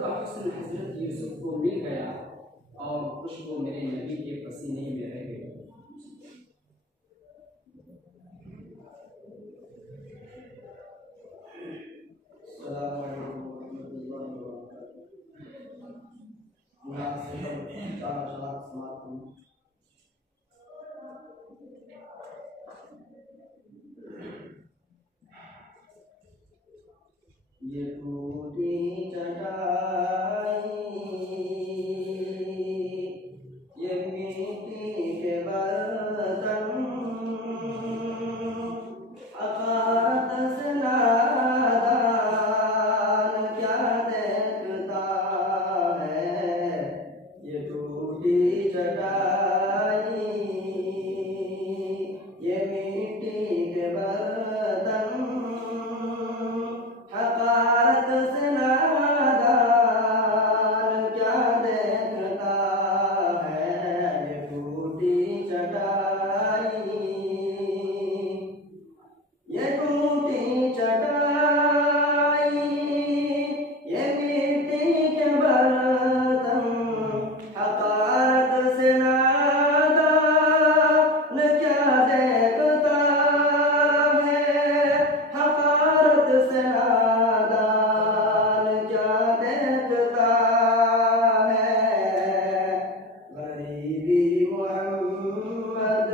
का हुस्न हजरत यूसुफ को मिल गया और खुशबू मेरे नबी के पसीने में रह गई। ये टूटी चटाई, ये मिट्टी के बर्तन, अकात से नादान क्या देखता है। ये टूटी चटाई, ये मिट्टी के बर्तन, हकारत से नादान क्या देखता है। ये टूटी चटाई, ये टूटी चटाई, ये मिट्टी के बर्तन, हकारत से नादान क्या देखता है। हकारत से नादान क्या देखता है। गरीबी मोहम्मद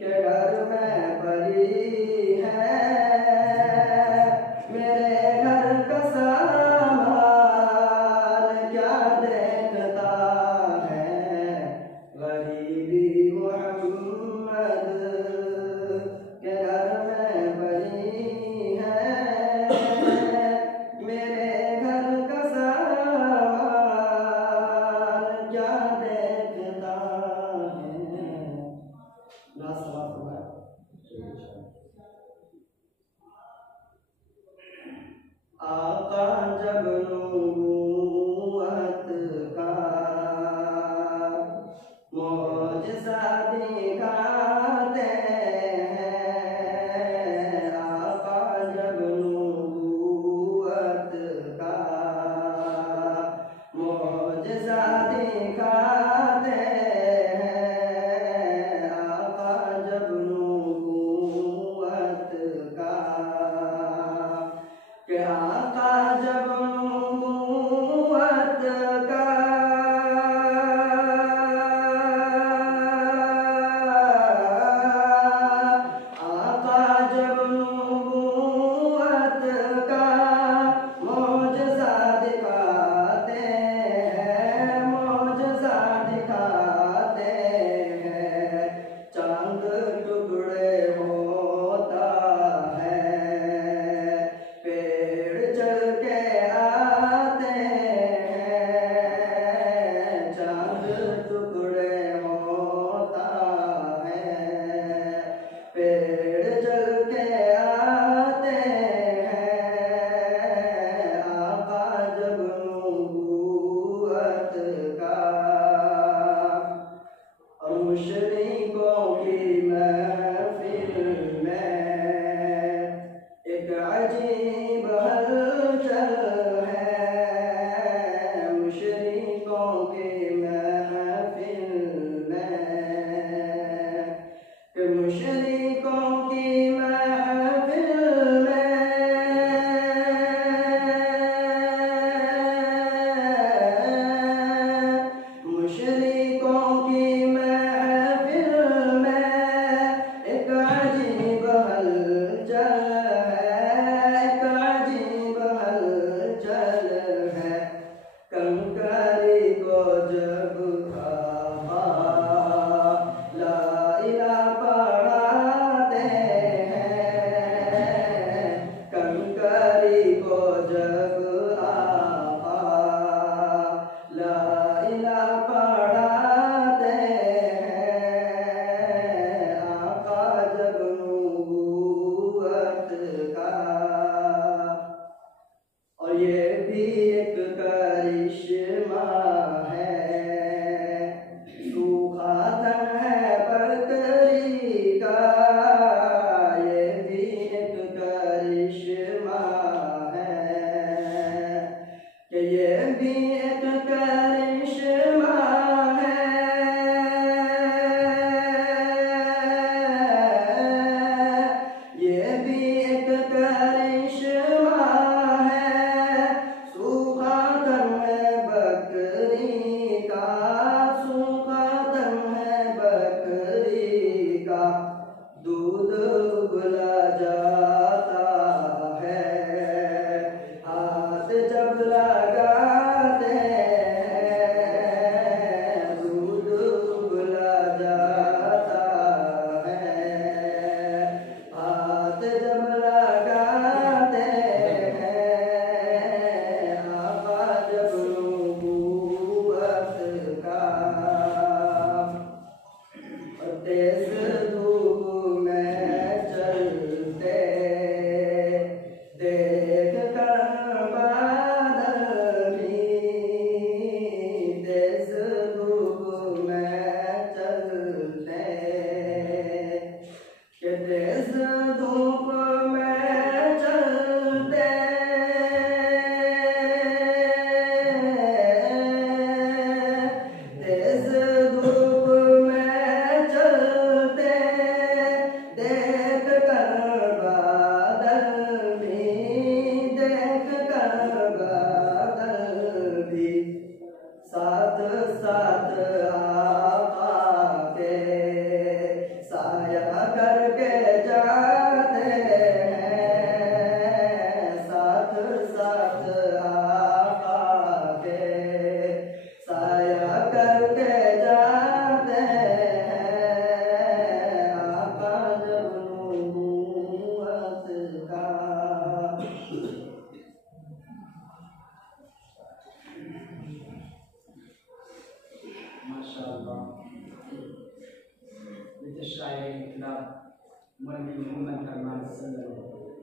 के घर में पली है, मेरे घर का सामान क्या देखता है। गरीबी मोहम्मद के घर में पली है, मेरे घर का सामान क्या देखता है। ना समाप्त हुआ। आका जब नबूवत का मौजज़ा दिखाते हैं। आका जब नबूवत का मौजज़ा दिखाते हैं। आका जब नबूवत का, कि आका जब नबूवत का, आका जब नबूवत का मौजज़ा दिखाते हैं। मौजज़ा दिखाते हैं। चांद टुकड़े होता है, पेड़ चल के आते हैं। चांद टुकड़े होता है, पेड़ चल के आते हैं। आका जब नबूवत का, और मुशरिकों की महफिल में एक अजीब हलचल है। मुशरिकों की महफिल में, कि मुशरिकों की महफिल में, मुशरिकों की महफिल में एक अजीब हलचल है। एक अजीब हलचल है। कंकरी को जब आका ला इलाहा पढ़ाते हैं। कंकरी को जब आका ला इलाहा पढ़ाते हैं। आका जब नबूवत का, और ये भी एक करिश्मा है। सूखा तन है बकरी का, ये भी एक करिश्मा है। आका के साया करके जाते हैं आका जब नबूवत का। माशाअल्लाह। शायर के खिलाफ मौलवी मोहम्मद अरमान सल्लल्लाहु